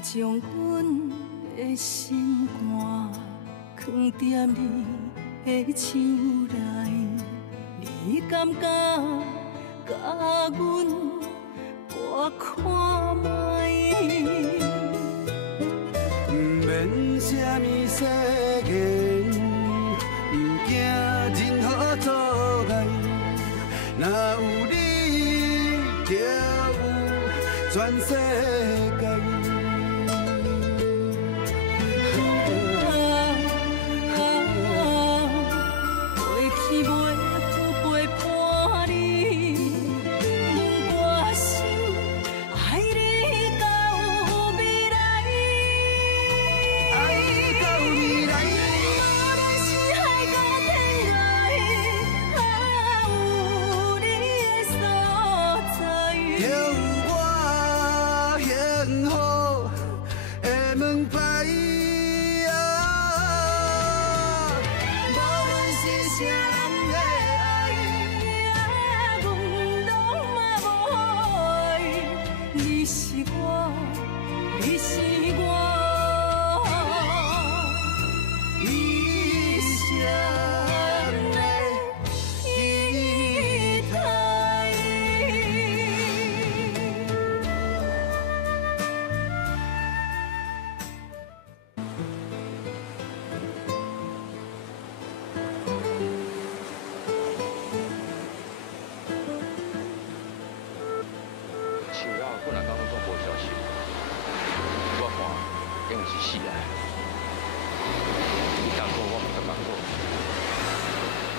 将阮的心肝藏在你的手内，你敢敢甲阮我看卖？不免什么誓言，不惊任何阻碍，若有你，就有全世界。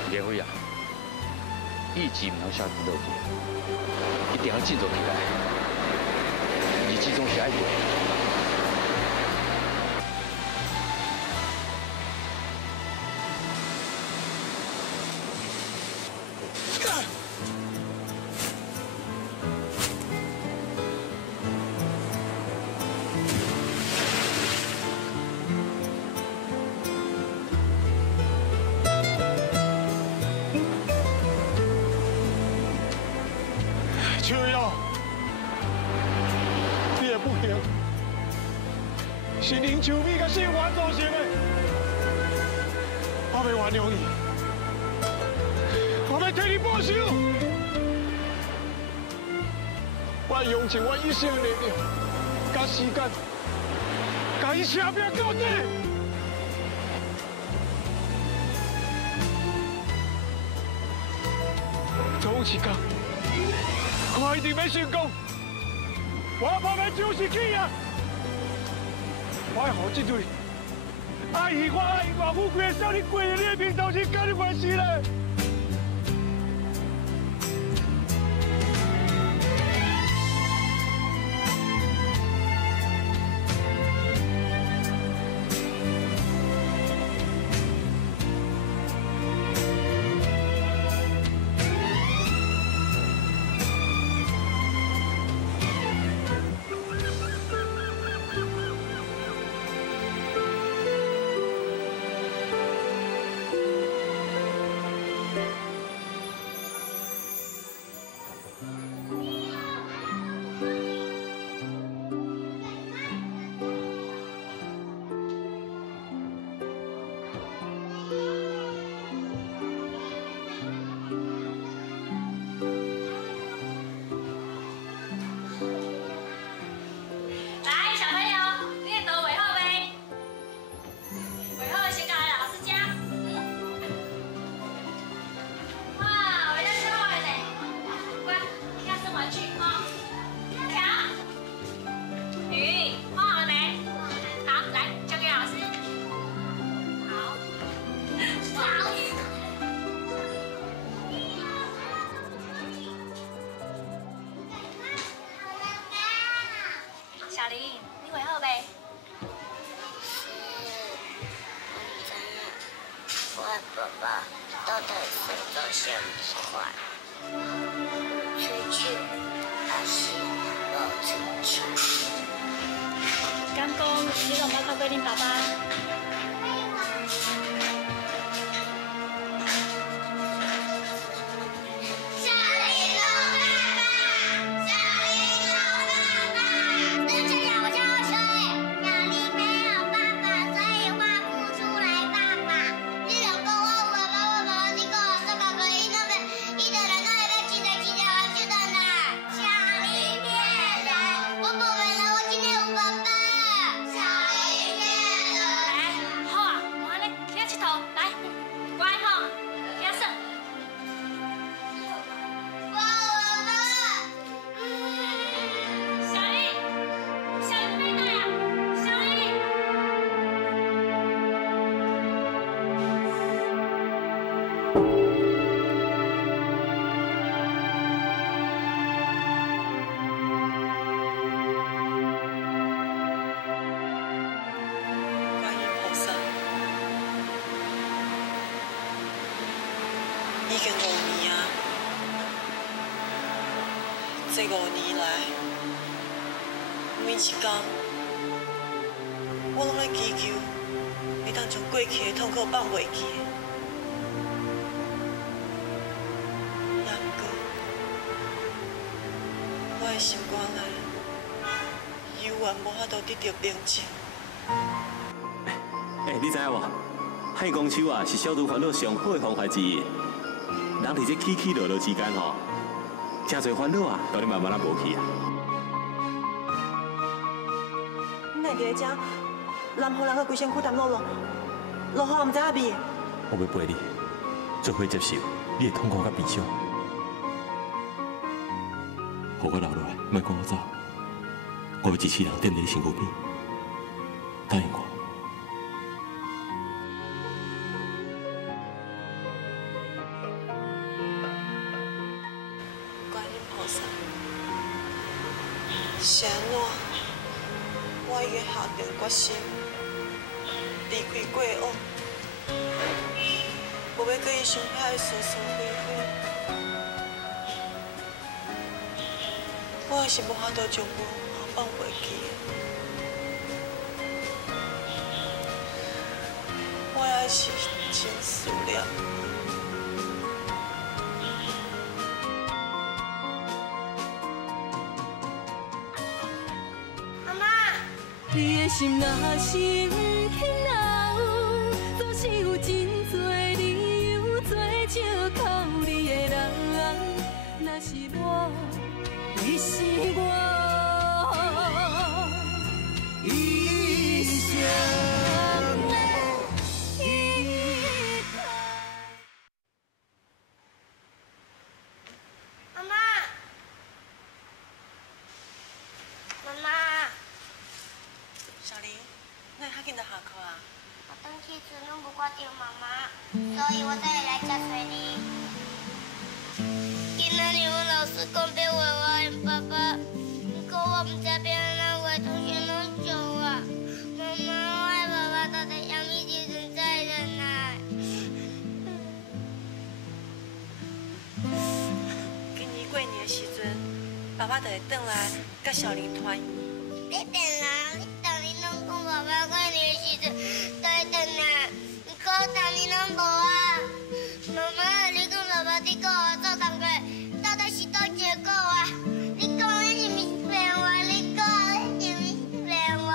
连辉啊，意志唔通下跌落去，一定要振作起来，日子总是爱过。秋瑶，你也不行，是林秋美甲姓王造成的，我要原谅你，我要替你报仇，我用尽我一生的力量、甲时间，甲伊写拼到底。总有一天。 我一定要成功！我怕要就是去啊！我要让这对爱伊、我爱伊、外母贵的少年跪在你的面头前，跟你关系嘞！小林，你会好未？我爸爸到底是做什么坏？出去还是不出去？敢讲你拢捌看过恁爸爸？小林老爸爸，小林老爸爸，等一下，我叫谁？已经5年啊，这5年来，每一天，我拢在祈求，会当将过去的痛苦放袂记。也毋过，我的心肝内，永远无法度得到平静。你知影无？海公手啊，是消除烦恼上好的方法之一。人伫这起起落落之间吼，真侪烦恼啊，都你慢慢啊无去啊。你哪会伫遮？南湖人个规身躯澹落落，落雨唔知影味。我要陪你，做伙接受你的痛苦甲悲伤。互我留落来，莫赶我走。我要一世人踮在你身躯边，答应我。是安怎？我已经下定决心，离开过往，无要搁伊伤遐的是是非非。我还是无法度将我放袂记。我还是真思念。你的心若是不肯留，总是有真多理由做借口。你的人，若是我，你是我一生的依靠。妈妈，妈妈。小玲，那你较紧就下课啊？我回去时拢无看到妈妈，所以我才会来遮找你。今仔日阮老师讲要画我的爸爸，不过我唔知要安怎画，同学拢笑我。妈妈，我的爸爸到底什么时阵才回来？今年过年的时阵，爸爸就会转来，甲小玲团圆。你等啦，你当年拢讲爸爸过年的时阵就会转来，不过当年拢无啊。妈妈，你讲爸爸伫跟我做工课，到底是倒一个啊？你讲你是毋是骗我？你讲你是毋是骗我？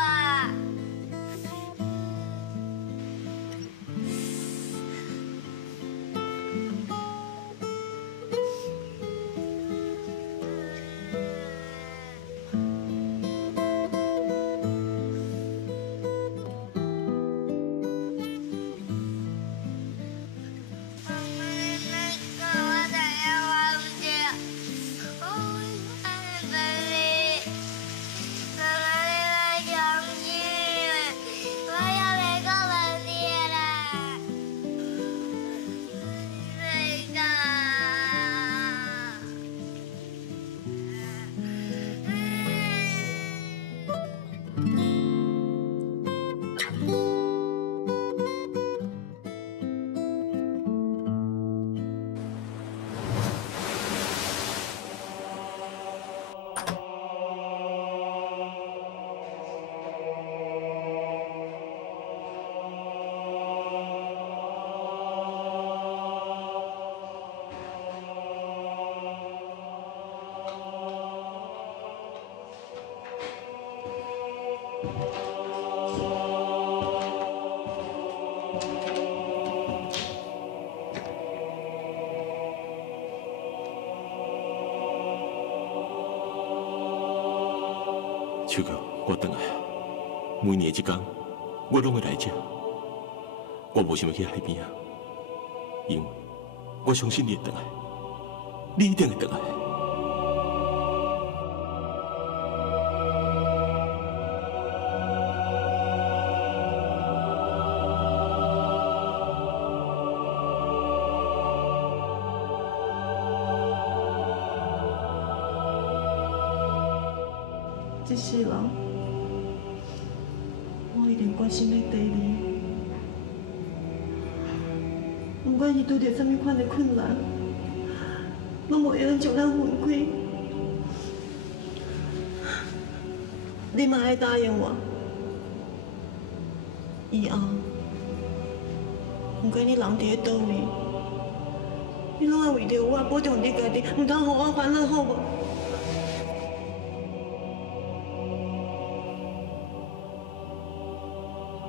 秋哥，我回来啊！每年这天，我拢会来这。我无想要去海边啊，因为我相信你会回来，你一定会回来。这世人，我一定决心要跟你。我不管是拄着什么款的困难，拢无会用将咱分开。你嘛爱答应我，以后不管你人伫咧倒位，你拢要为着我保重你家己，唔通互我烦恼，好无？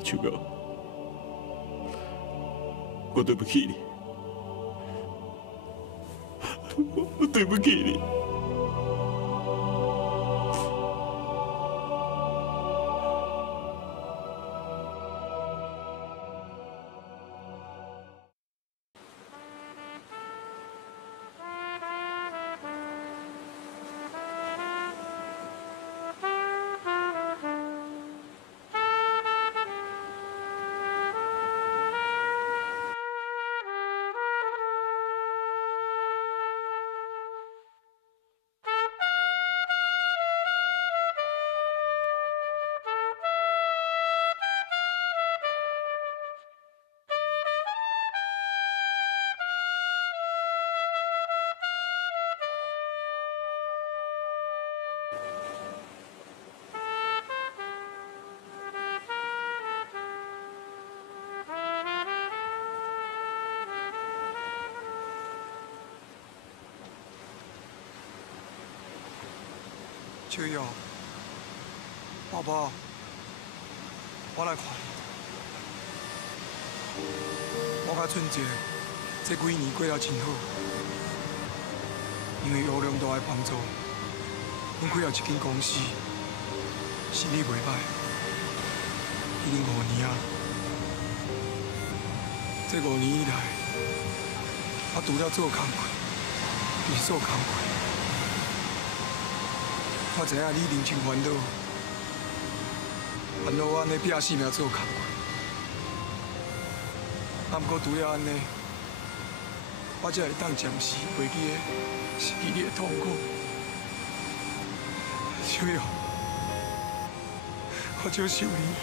秋瑶，我对不起你，我对不起你。秋瑶，宝宝，我来看你。我甲春节这几年过了真好，因为有良大的帮助，阮开了一间公司，生意袂歹，已经5年啊。这5年以来，我除了做工课，就是做工课。 我知影你人生烦恼，烦恼我安尼拼死命做工。啊，不过除了安尼，我才会当暂时袂记的失去你的痛苦。秋瑶，我接受你，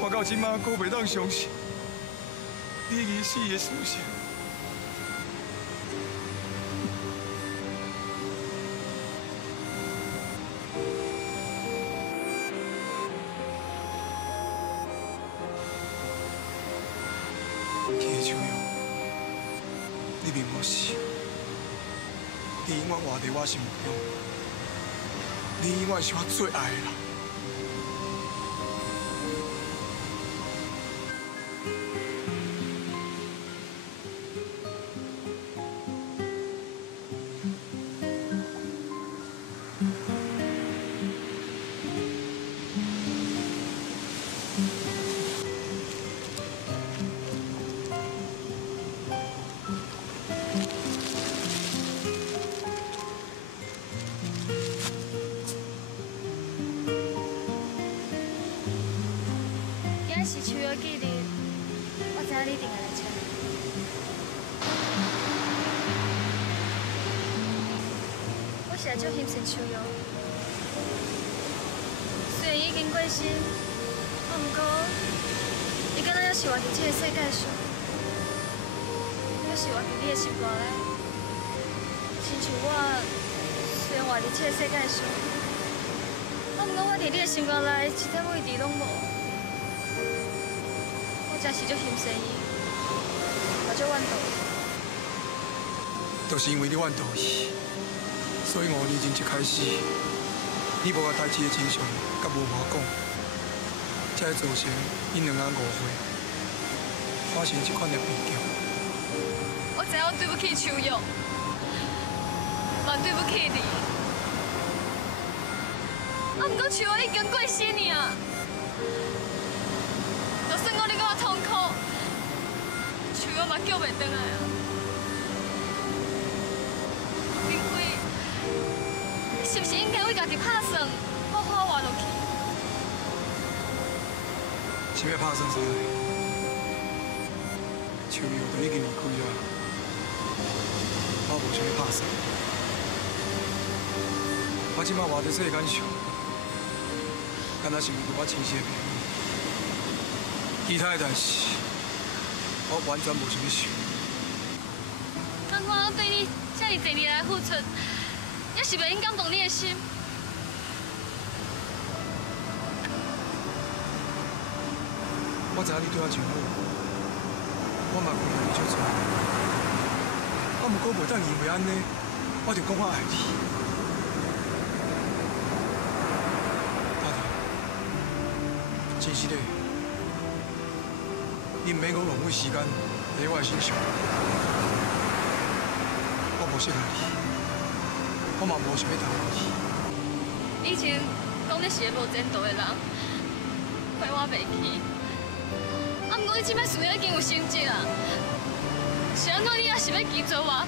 我到即马阁袂当相信你已死的事实。 秋瑶，你并无死，你永远活在我心中，你永远是我最爱的人。是秋瑶记日，我知影你一定会来找。我实在足欣赏秋瑶，虽然已经过身，不过伊敢若还是活伫这个世界上，还是活伫你的心肝内。亲像我，虽然活伫这个世界上，不过我伫你的心肝内一点位置拢无。 真是足欣赏伊，也足怨妒伊。就是因为你怨妒伊，所以5年前一开始，你无甲代志的真相甲无我讲，才会造成因2个误会，发生这款的悲剧。我知影我对不起秋瑶，嘛对不起你。啊，不过秋瑶已经过身了。 就算我你搁较痛苦，秋瑶嘛救袂回来啊！因为是不是应该为家己拍算，好好活落去？是要拍算啥？秋瑶都已经离开啊，我无想要拍算。我即摆活在世间上，敢若是为着我亲生的。 其他的代志，我完全无啥物想。那我对你这么侪年来付出，也是袂应感动你的心。我知影你对我真好，我嘛为你做错。我毋过袂当因为安尼，我就讲我爱你。大头，真是的，你毋免讲浪费时间在我的身上。我无适合你，我嘛无想要投你。以前讲你是个无前途的人，怪我袂起。啊，毋过你即摆事业已经有成绩啊，是安怎你也是要拒绝我，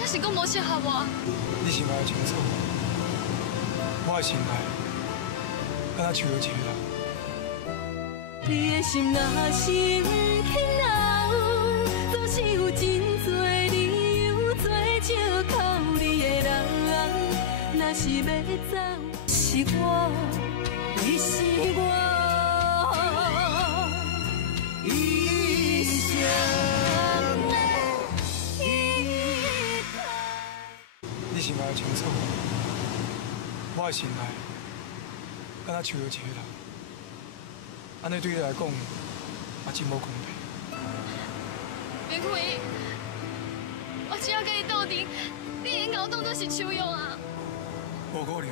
也是讲无适合我？你心爱清楚，我的心爱，敢若树有一个人。你的心若是不肯留，总是有真多理由做借口你的人。若是要走，是我，你是我。一生的依靠。你心爱清楚，我的心爱，敢若树有一个人。安尼对你来讲，也真无公平。明辉，我只要跟你斗阵，你已经把我当作是手用啊！无可能，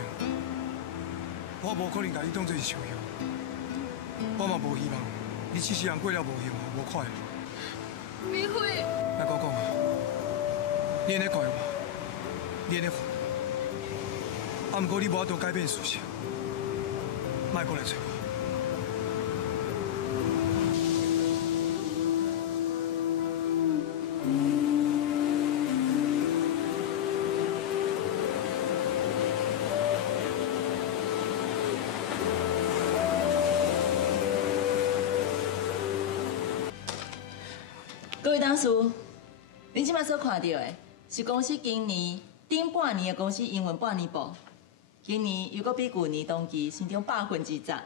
我无可能把你当作是手用。我嘛无希望你这世人过了无幸福、无快乐。明辉，来我讲啊，你安尼怪我，你安尼烦我，啊，不过你无法度改变事实，莫过来找我。各位董事，恁即摆所看到的是公司今年顶半年的公司营运半年报，今年又搁比去年同期成长10%。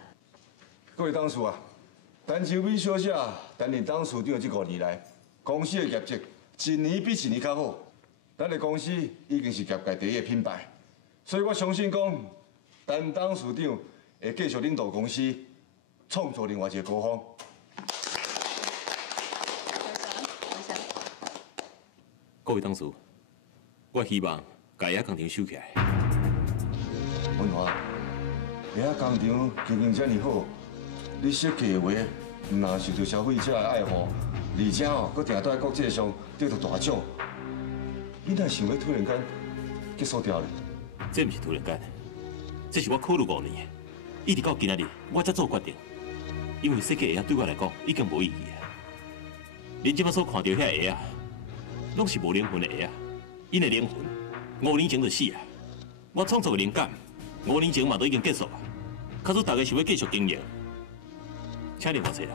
各位董事啊，陈秋美小姐担任董事长这5年来，公司的业绩一年比一年较好。咱的公司已经是业界第一的品牌，所以我相信讲，陈董事长会继续领导公司，创造另外一个高峰。各位董事，我希望家业工厂收起来。文华，家工厂经营这么好，你设计的话，唔但受到消费者的爱护，而且佫定在国际上得到大奖，你哪想要突然间结束掉呢？这不是突然间，这是我考虑5年，一直到今仔日我才做决定。因为设计鞋对我来讲已经无意义啊。恁即摆所看到遐鞋啊，拢是无灵魂的鞋啊，因的灵魂5年前就死啊。我创作的灵感5年前嘛都已经结束啊。假使大家想要继续经营，请另外找人。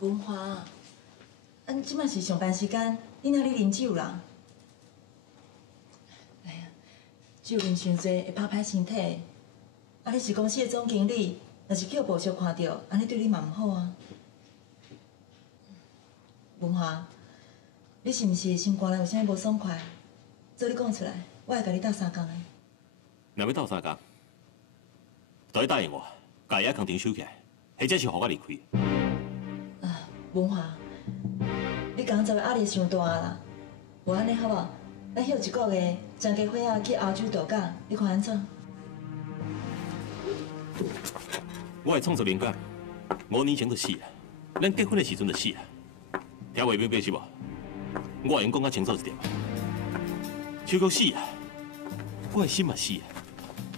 文华，啊，你即摆是上班时间，你哪里啉酒啦？哎呀，酒啉伤多会拍歹身体。啊，你是公司的总经理，若是叫部属看到，安尼对你嘛毋好啊。文华，你是毋是心肝内有啥无爽快？做你讲出来，我会甲你斗3工的。若要斗3工，就要答应我，家业工厂收起来，或者是互我离开。文华，你工作的压力伤大啦，无安尼好无？咱休1个月，全家伙仔去澳洲度假，你看安怎？我的创作灵感5年前就死啊，咱结婚的时阵就死啊。听话明白是无？我会用讲较清楚一点。手脚死啊，我的心嘛死啊，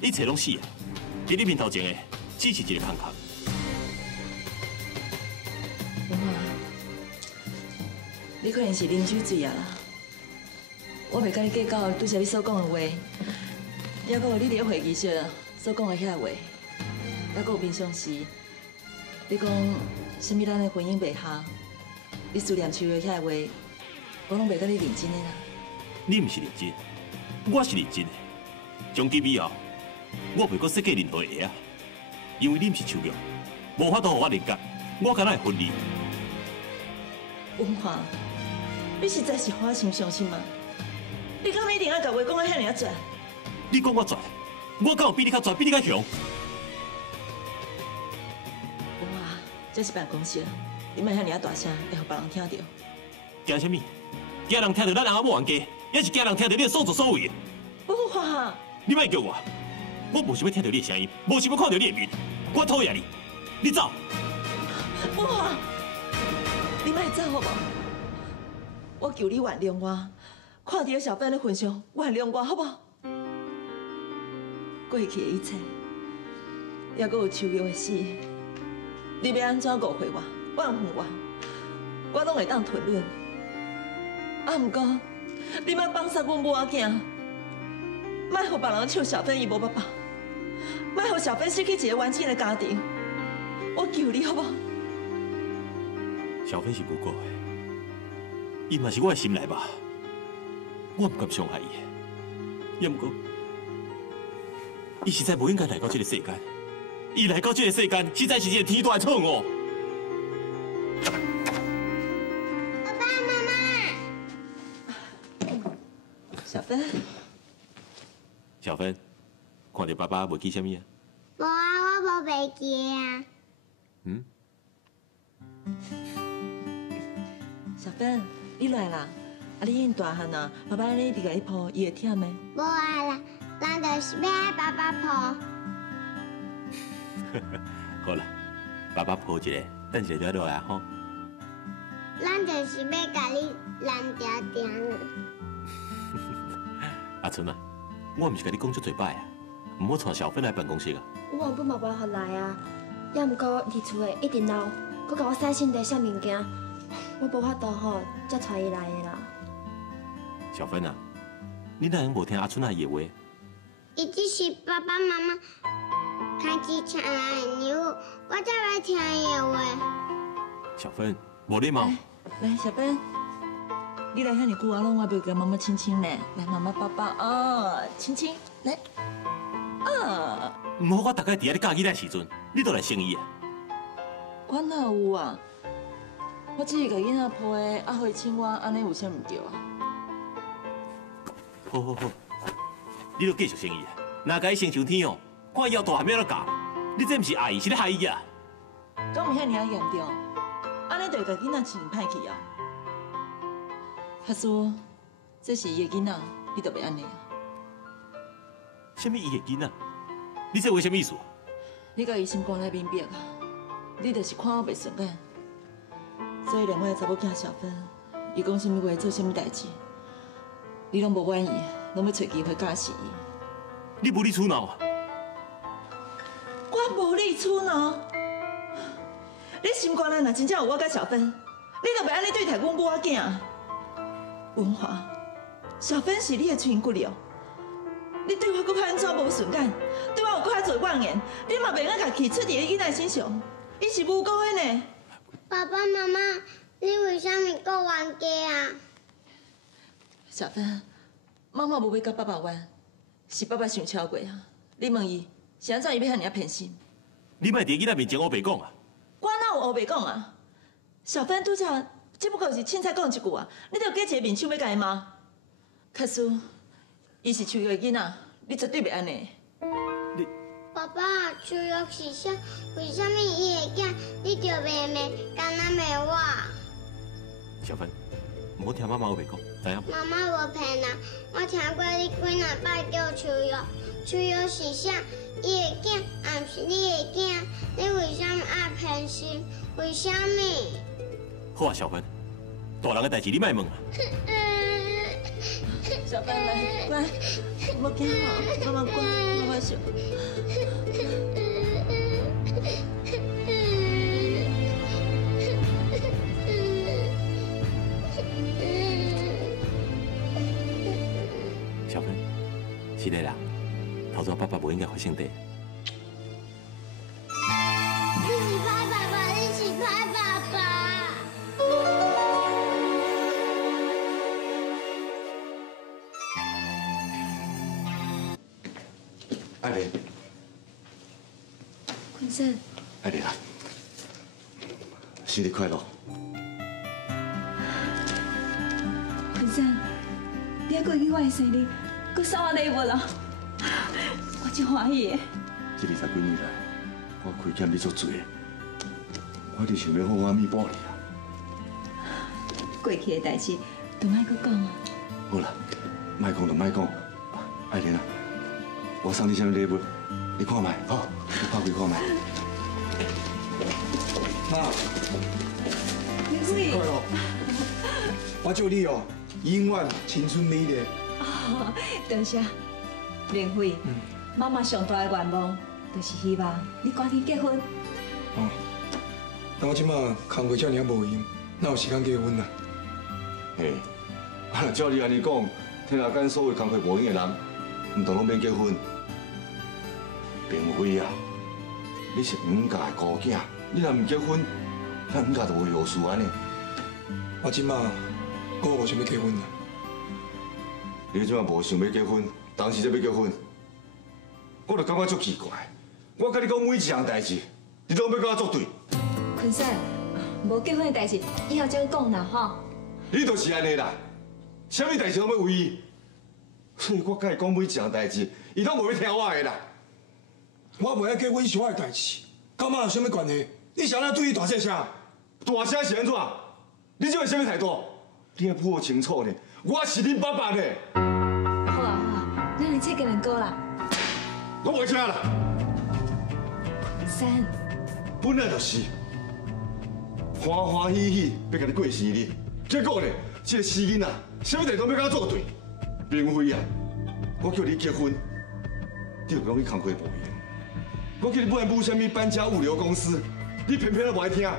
一切拢死啊。伫你面头前的只是一个空壳。文华，你可能是啉酒醉啊啦。我袂甲你计较拄则你所讲的话，还佫有你伫会议上所讲的遐话，还佫有平常时你讲什么咱的婚姻袂合，你思念秋月遐话，我拢袂甲你认真的啦。你毋是认真，我是认真的。从今以后，我袂阁设计任何个啊，因为你毋是秋月，无法度互我人格，我敢若会分离。文华，你实在是花心伤心吗？你敢一定要甲话讲啊遐尔绝？你讲我绝，我敢有比你较绝，比你较强？文华，这是办公室，你莫遐尔大声，会互别人听到。惊什么？惊人听到咱阿某冤家，也是惊人听到你的所作所为。文华，你莫叫我，我无想要听到你的声音，无想要看到你的面，我讨厌你，你走。文华，你莫走好无？我求你原谅我，看到小芬的份上，原谅我好无？过去的一切，也阁有秋月的死，你要安怎误会我、怨恨我拢会当吞忍。啊，毋过你莫放杀阮母仔囝，莫互别人笑小芬伊无爸爸，莫互小芬失去一个完整的家庭。我求你好无？小芬是无辜的，伊嘛是我的心内肉，我毋甘伤害伊的。也毋过，伊实在无应该来到这个世间，伊来到这个世间，实在是一个天大的错误。爸爸妈妈，小芬，小芬，看到爸爸袂记什么啊？无啊，我无袂记啊。嗯？小芬，你来啦！啊，你已经大汉啦，爸爸你伫甲你抱，伊会忝的。无啊啦，咱就是要爱爸爸抱。好啦，爸爸抱一个，等一下就落来吼。咱就是要甲你拦定定啊。阿春啊，我毋是甲你讲足侪摆啊，唔好带小芬来办公室啊。我原本嘛无法来啊，也毋过伫厝诶一直闹，佮甲我洗身地、洗物件，我无法度吼，才带伊来的啦。小芬啊，你哪样无听阿春阿姨的话？伊只是爸爸妈妈开机抢来的礼物，我才要听伊的话。小芬，无礼貌。来，小芬，你来遐尼久啊，拢还袂甲妈妈亲亲呢。来，妈妈抱抱啊，亲亲，来，啊。唔好，我大概伫遐你教囡仔时阵，你都来生伊啊。我哪有啊？我只是甲囡仔抱的，啊，互伊亲我，安尼有啥毋对啊？好好好，你都继续生伊啊！若甲伊生上天哦，看以后大汉要怎教？你这毋是爱伊，是咧害伊啊！敢有遐尔啊严重？安尼就会甲囡仔亲歹去啊！卡叔，这是伊的囡仔，你就袂安尼啊？什么伊的囡仔？你这话什么意思？你甲伊心肝内面壁啊！你就是看我袂顺眼，所以两位查某囝小芬，伊讲什么话做什么代志，你拢无满意，拢要找机会教死伊。你无理取闹啊！我无理取闹。你心肝内若真正有我甲小芬，你就袂安尼对待阮母仔囝。文华，小芬是你的亲骨肉，你对我搁较安怎无顺眼，对我有搁较侪怨言，你嘛袂当甲气出伫你囡仔身上，伊是无辜的呢。爸爸妈妈，你为什么搁冤家啊？小芬，妈妈无要甲爸爸冤，是爸爸想超过啊。你问伊是安怎伊要遐尔偏心？你莫伫囡仔面前黑白讲啊！我哪有黑白讲啊？小芬拄则只不过是凊彩讲一句啊，你就假一个面手要甲伊骂。卡叔，伊是秋月的囡仔，你绝对袂安尼。爸爸，秋月是啥？为什么伊会惊？你就袂骂，敢若骂我？小芬，唔好听妈妈黑白讲，知影？妈妈无骗人，我听过你几若摆叫秋月，秋月是啥？伊会惊，也毋是你会惊，你为什么爱偏心？为什么？好啊，小芬，大人的代志你莫问啊。小芬来，乖，莫惊吼，妈妈乖，妈妈笑。一个人，头早爸爸不应该发生的。你是拍爸爸，你是拍爸爸。爱莲，坤生，爱莲啊，生日快乐！坤生，你还过去我的生日，搁送我礼物了，我真欢喜的。这20几年来，我亏欠你足多的，我就想要好好弥补你啊。过去的代志，就莫搁讲啊。好啦，莫讲就莫讲。爱莲啊，我送你什么礼物？你看卖，好，你拍开看卖。妈，生日快乐！我祝你哦，永远青春美丽。哦，多谢。莲惠，妈妈上大的愿望，就是希望你赶紧结婚。哦，但我即马工作遮尔无闲，哪有时间结婚啊？嘿，啊，照你安尼讲，天下间所有工作无闲的人，唔都拢免结婚。并非啊，你是吴家的孤囝，你若唔结婚，咱吴家就会有事安尼。我即马我无想要结婚啊。你即马无想要结婚，当时才要结婚，我就感觉足奇怪。我甲你讲每一项代志，你拢要甲我作对。坤生，无结婚的代志以后再讲啦吼。你就是安尼啦，啥物代志拢要为伊，所以我甲伊讲每一项代志，伊拢无要听我的啦。我袂爱结婚是我的代志，甲妈有啥物关系？你想要对伊大声声？大声是安怎？你这个啥物态度？你要摸清楚呢，我是恁爸爸呢。好啊好啊，咱来切个两个啦。我袂听啦。坤生，本来就是欢欢喜喜要甲你过生日，结果呢，这个死囡仔啥物代志都要甲我作对，并非啊！我叫你结婚，你就讲你工课无用。我叫你买啥物搬家物流公司，你偏偏都无爱听。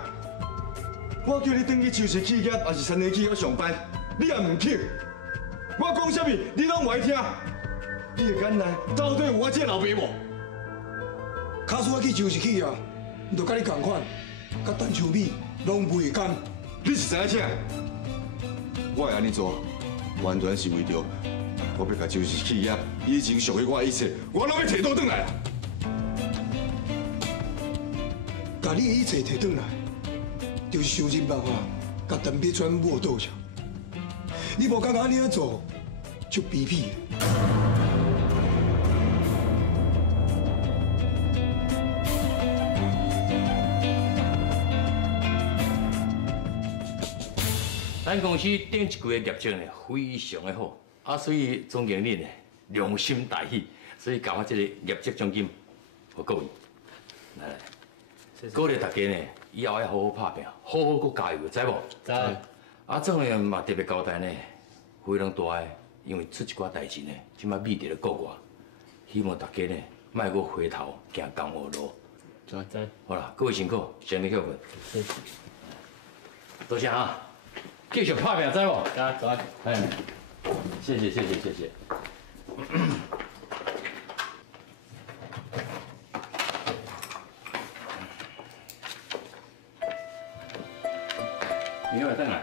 我叫你转去旧式企业还是产业企业上班，你也唔去。我讲啥物，你拢无爱听。你的眼内到底有我这老爸无？假使我去旧式企业，就甲你同款，甲陈秋米拢袂干。你是知影啥？我会安尼做，完全是为着我要甲旧式企业以前属于我的一切，我拢要摕倒转来啦。甲你的一切摕转来，就是想尽办法甲陈碧川抹倒去。你无感觉安尼样做，就卑鄙的。咱公司顶一季的业绩呢非常的好，啊，所以总经理呢良心大喜，所以甲我这个业绩奖金给各位。来来，鼓励大家呢以后要好好拍拼，好好搁加油，知无？知。啊，这样嘛特别交代呢，非常大的，因为出一寡代志呢，即摆秘伫咧国外，希望大家呢莫搁回头行江湖路。知。好啦，各位辛苦，生日快乐。多谢啊。继续拍拼，知无？走。哎，谢谢。你要来等来。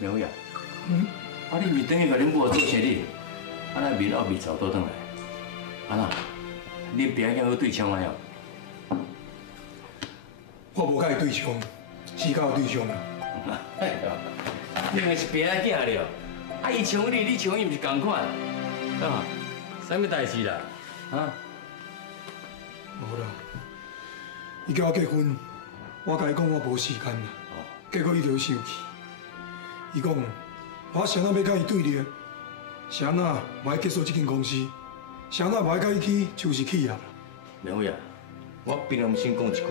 苗伟啊，啊你咪等于甲恁母做生日，啊那面后面走倒转来，啊那，恁边仔有对枪没有？我无甲伊对枪，是甲有对枪啦。你咪是边仔囝了，啊伊抢你，你抢伊，毋是同款，啊？啥物代志啦？啊？无啦，伊叫我结婚，我甲伊讲我无时间啦，结果伊就生气。伊讲我谁那要甲伊对立，谁那嘛要结束这间公司，谁那嘛要甲伊去旧式企业啦。梁伟啊，我凭良心讲一句话。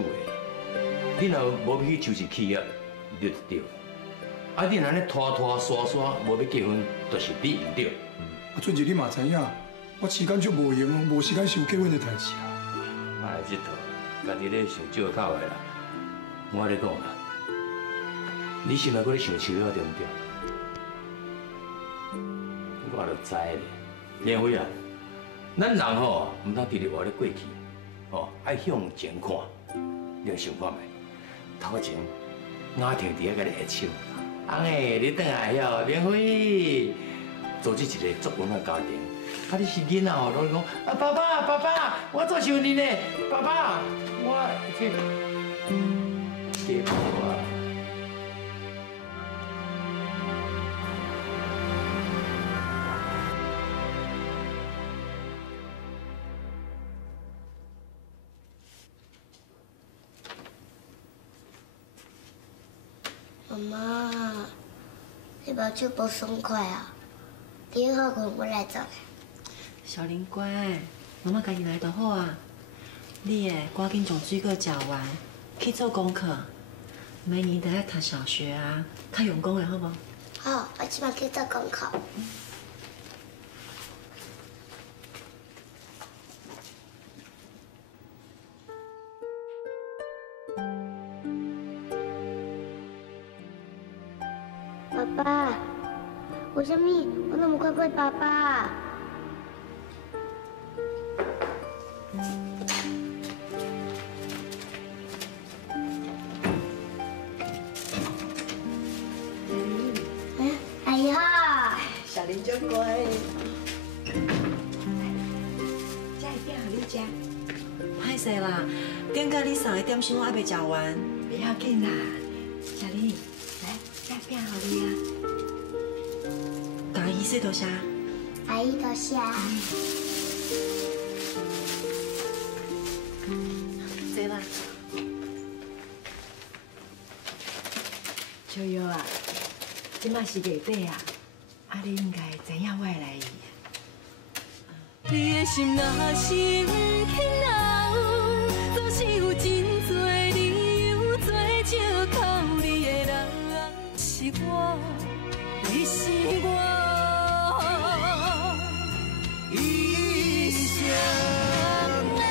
你若无要去就式企业，你就对；啊，你若安尼拖刷无要结婚，就是你唔对。啊，俊杰你嘛知影，我时间足无闲，无时间想结婚的代志啊。哎，这套，家己咧想借口的啦。我咧讲啦，你是若搁咧想秋了对毋对？我就知咧，莲花啊，咱人吼毋通直直活咧过去，哦，爱向前看。你想看觅，头前阿婷伫遐甲你握手，翁诶，你转来哟，莲花，组织一个足温暖家庭。啊，你是囡仔吼，拢讲啊，爸爸，爸爸，我做想你呢，爸爸，我这给我。 妈妈，你目睭无爽快啊？你好困，我来做。小林乖，妈妈家己来就好啊。你诶，赶紧将水果食完，去做功课。明年就要读小学啊，较用功的好无？好，我即马去做功课。爸爸，为什么我那么快过爸爸？阿姨好，小林就乖。这一饼互你食。歹势啦，顶个你送的点心我还未食完，不要紧啦。小林，来，这一饼互你啊。甲阿姨说多谢。阿姨多谢。坐啦。秋瑶啊。 即马是月底啊，啊你应该知影我会来意。你的心若是不肯留，总是有真多理由做借口。你的人是我，你是我，一生的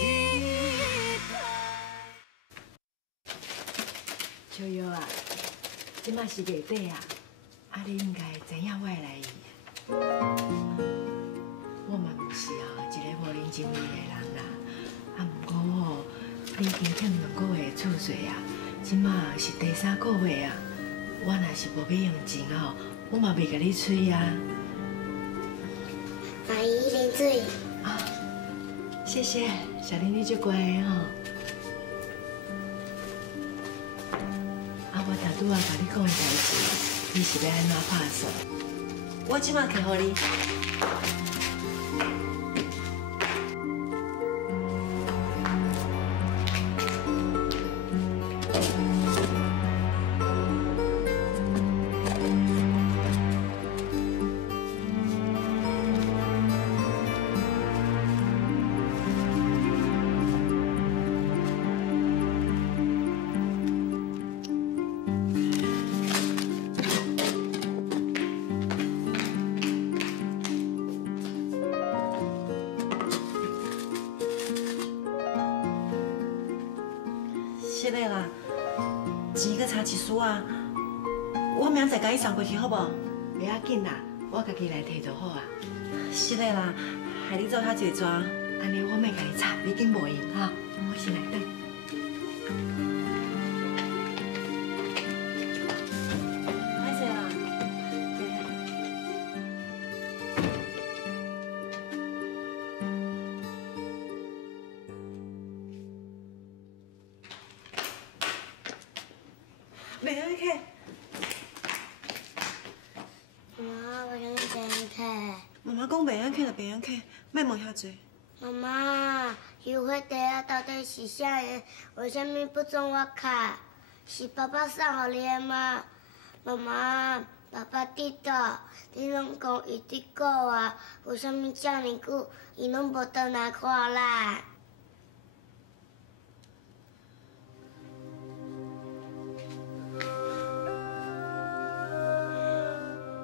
依靠。秋瑶啊。 即马是月底啊，啊你应该知影我会来意。我嘛毋是一个无认真你的人啦，啊毋过吼，你已经欠2个月的厝税啊，即马是第3个月啊，我若是无买用钱吼，我嘛袂甲你催啊。阿姨啉水。啊，谢谢，小玲你足乖的吼。 我拄仔甲你讲的代志，你是要安怎拍算？我即马去互你。这个啦，钱搁差一丝啊，我明仔载甲伊送过去好无？袂要紧啦，我家己来摕就好啊。是的啦，害你做遐济抓，安尼我免甲你插，你紧无用哈。我先来等。歹势啦。袂晓去。妈，我想真去。妈妈讲袂晓去就袂晓去，莫问遐多。妈妈，油火袋啊到底是啥个？为什么不准我开？是爸爸送予你的吗？妈妈，爸爸伫倒？你拢讲伊伫国外，为什么遮尼久伊拢无倒来看咱？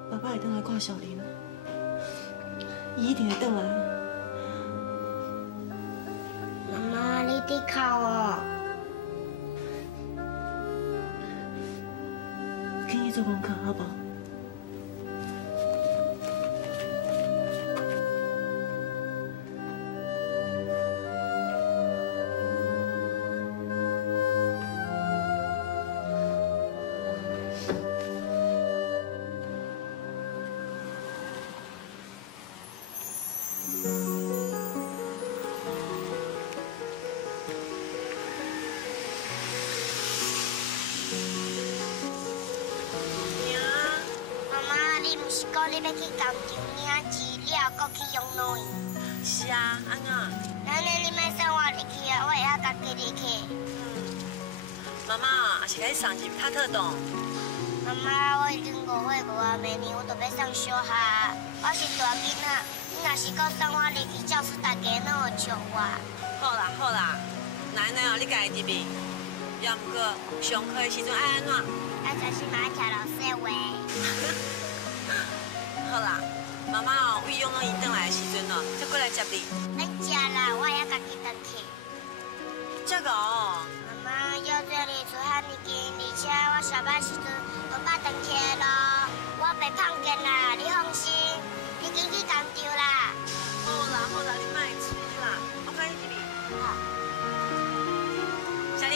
爸爸会回来看小林，伊一定会回来。妈妈，你伫哭哦？去做功课，好不？你要去工厂领资料，搁去养老院。是啊，安怎？安尼你莫送我入去啊，我会晓家己入去。妈妈，也是甲你送入塔特洞。妈妈，我已经5岁5啊，明年我就要上小学。我是大囡仔，你若是搁送我入去教室，大家拢会笑我。好啦好啦，奶奶哦，你家己入去。要毋过上课的时阵爱安怎？爱专心嘛，爱听老师的话。好啦，妈妈哦，为养老院转来的时阵哦，再过来接你。免食啦，我还家己回去。这个哦。妈妈，幼稚园离厝遐尼近，而且我上班时阵就捌回去的咯。我袂胖见啦，你放心。你紧去工厂啦。好啦好啦，你莫催啦，我快去入去。好。小林。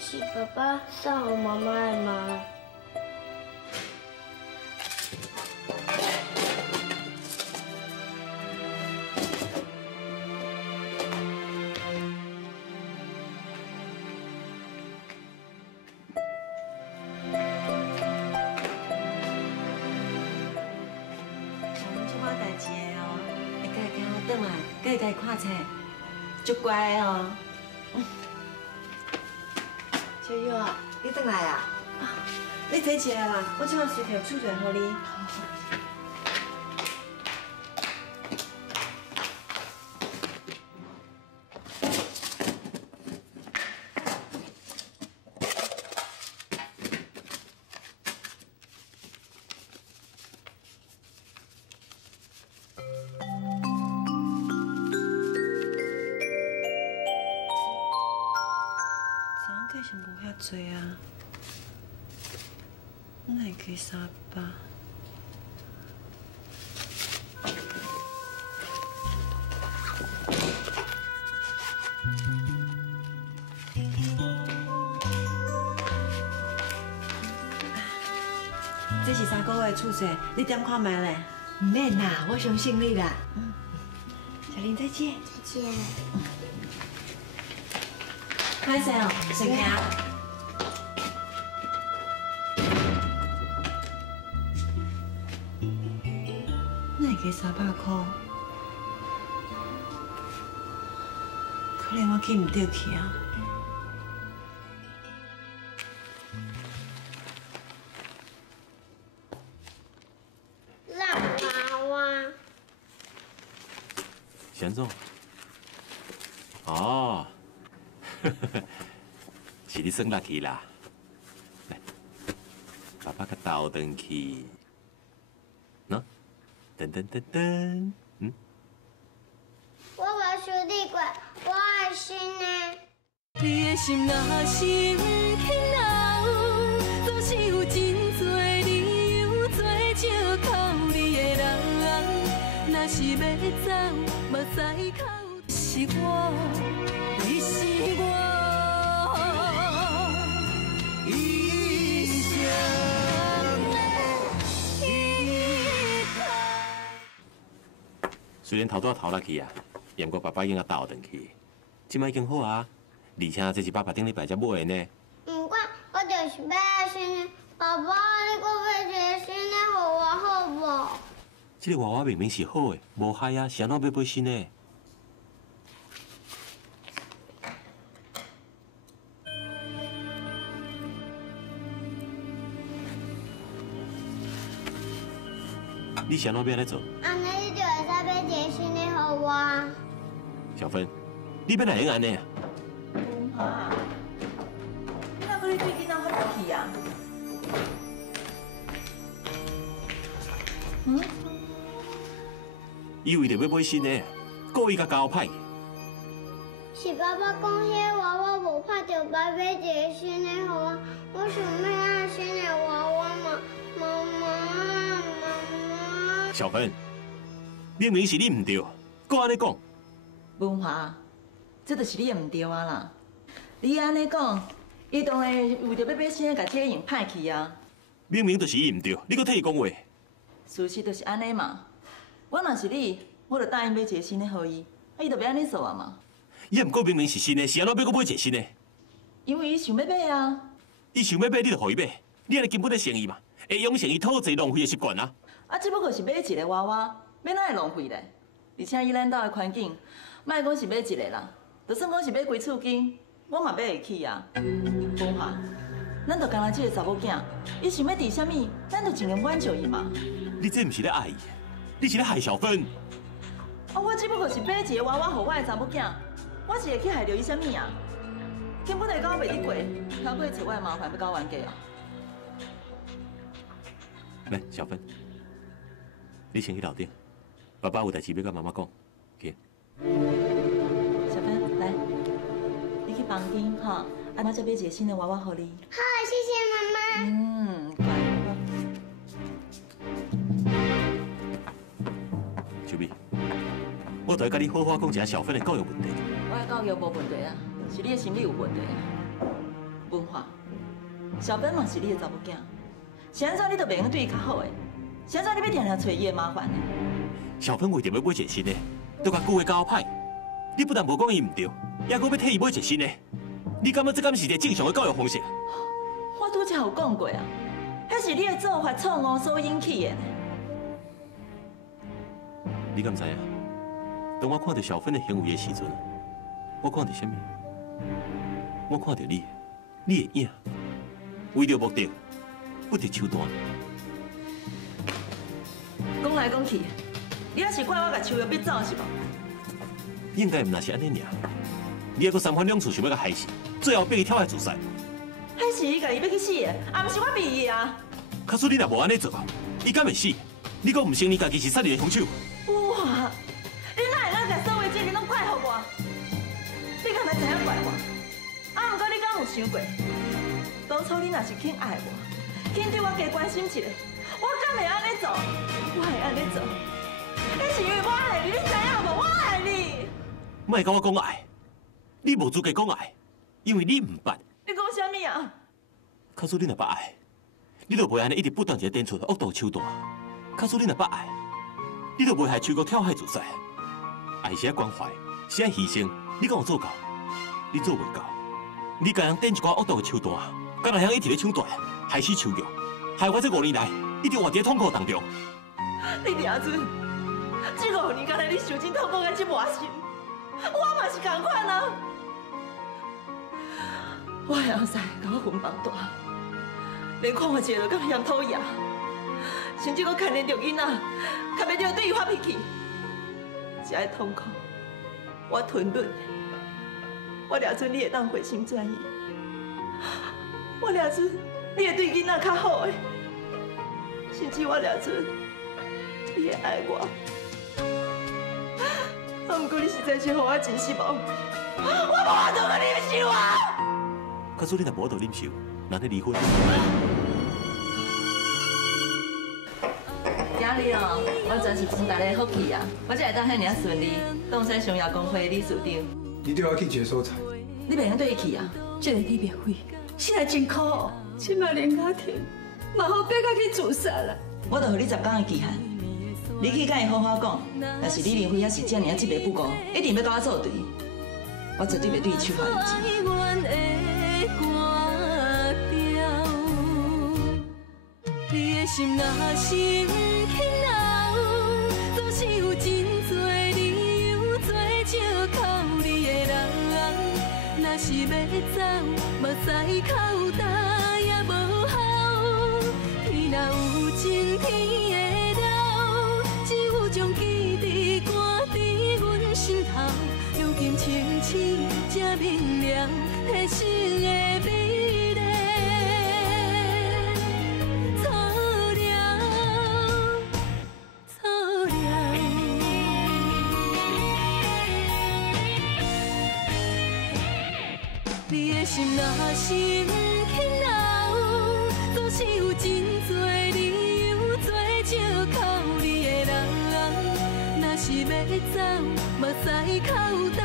是爸爸送给妈妈的吗？做我代志的哦，会家己行转来，会家己看册，足乖的哦。小玉啊，你回来啊？你坐起来啦，我即马随便煮水给你。昨是无遐多啊，哪会加300？这是3个月的储蓄，你点看卖咧？唔免啦，我相信你啦。小玲再见。再见。歹势哦，先行。哪会加300块？可能我记唔对去啊。烂娃娃。是安怎？哦。是你算落去啦，来，爸爸甲倒转去，喏，噔噔噔噔，我无想你过，我的心呢？你的心若是不肯留，总是有真多理由做借口你的人。若是要走，目屎口是我，你是我。虽然头拄头落去啊，不过爸爸已经倒转去。即摆已经好啊，而且这是爸爸顶礼拜才买的呢。不管，我就是要新的。爸爸，你搁买一个新的给我好无？这个娃娃明明是好的，无害啊，是安怎要买新的？你是安怎要来做？安尼你就会使买一个新的给我。小芬，你要哪样安尼啊？妈，你哪搁咧对囡仔发脾气啊？伊为着要买新的，故意甲交歹。是爸爸讲，迄个娃娃无拍到爸买一个新的给我，我想要爱新的娃娃嘛，妈妈。小芬，明明是你唔对，搁安尼讲。文华，这就是你唔对啊啦！你安尼讲，伊当然为着要买新的，甲这个人歹去啊。明明就是伊唔对，你搁替伊讲话。事实就是安尼嘛。我若是你，我就答应买一个新的给伊，伊就袂安尼做啊嘛。伊毋过明明是新的，是安怎要搁买一个新的？因为伊想要买啊。伊想要买，你就互伊买。你安尼根本在生伊嘛，会养成伊讨债浪费的习惯啊。啊，只不过是买一个娃娃，要哪会浪费咧？而且以咱家的环境，莫讲是买一个啦，就算讲是买几厝间，我嘛买会起啊。文华，咱就干那这个查某囝，伊想要伫啥物，咱就尽量挽救伊嘛。你这毋是咧爱伊，你是咧害小芬。啊，我只不过是买一个娃娃给我的查某囝，我是会去害着伊啥物啊？根本就跟我袂得过，挑过找我的麻烦要跟我冤家啊！来，小芬。你先去楼顶，爸爸有代志要甲妈妈讲，去。小芬，来，你去房间哈，阿妈再买一个新的娃娃给你。好，谢谢妈妈。乖。小美，我都要甲你好好讲一下小芬的教育问题。我的教育无问题啊，是你的心理有问题啊。文化，小芬嘛是你的查某囝，是安怎你都袂用对伊较好诶？现在你要常常找伊的麻烦呢？小芬为着要买一个新的，都甲旧的交歹。你不但无讲伊唔对，还阁要替伊买一个新的。你感觉这敢是一个正常的教育方式？我拄则有讲过啊，迄是你的做法错误所引起的呢。你敢知影？当我看到小芬的行为的时阵，我看到什么？我看到你的影，为着目的不择手段。讲来讲去，你还是怪我甲秋月逼走是无？应该唔那是安尼尔，你还阁三番两次想要甲害死，最后逼伊跳海自杀。迄是伊家己要去死的，啊，毋是我逼伊啊。可是你若无安尼做，伊敢会死？你阁唔承认家己是杀人的凶手？哇！你哪会当甲所有责任拢怪互我？你敢若知影怪我？啊，毋过你敢有想过，当初你若是肯爱我，肯对我加关心一下，我敢会安尼做？我会安尼做，迄是因为我爱你，你知影无？我爱你。莫甲我讲爱，你无资格讲爱，因为你唔捌。你讲啥物啊？假使你若捌爱，你就袂安尼一直不断一个颠出恶毒手段。假使你若捌爱，你就袂害秋哥跳海自杀。爱是爱关怀，是爱牺牲，你敢有做到？你做袂到。你甲人颠一寡恶毒的手段，敢若向一直咧抢大，害死秋玉，害我这5年来一直活伫痛苦当中。你俩准，这5年间来你受尽痛苦的这么心，我嘛是同款啊。我的后生甲我分房大，连看我一个都敢嫌讨厌，甚至我牵连着囡仔，还袂着对伊发脾气，这个痛苦我吞忍。我俩准你会当回心转意，我俩准你会对囡仔较好的，甚至我俩准你会爱我。啊，不过你实在是让我真失望，我无法度甲你忍受啊！假使你若无法度忍受，那你离婚。今日哦，我真是祝大家福气啊！我才会当遐尔顺利，当选商业公会理事长。你对我去一个所在，你袂用对伊去啊？这个你别费，现在真苦哦，起码连家庭，嘛好逼甲去自杀啦。我就予你10天的期限，你去甲伊好好讲，若是李林辉还是这样执迷不悟，一定要甲我作对。我绝对袂对手下人钱。你的心若是不肯留，总是有真多理由做借口。你的人，若是要走，目屎口干也无效。天若有情，天会留，只有将记忆赶伫阮心头。如今清醒才明了，人生的美丽。你的心若是不肯留，总是有真多理由做借口。你的人，若是要走，目屎口干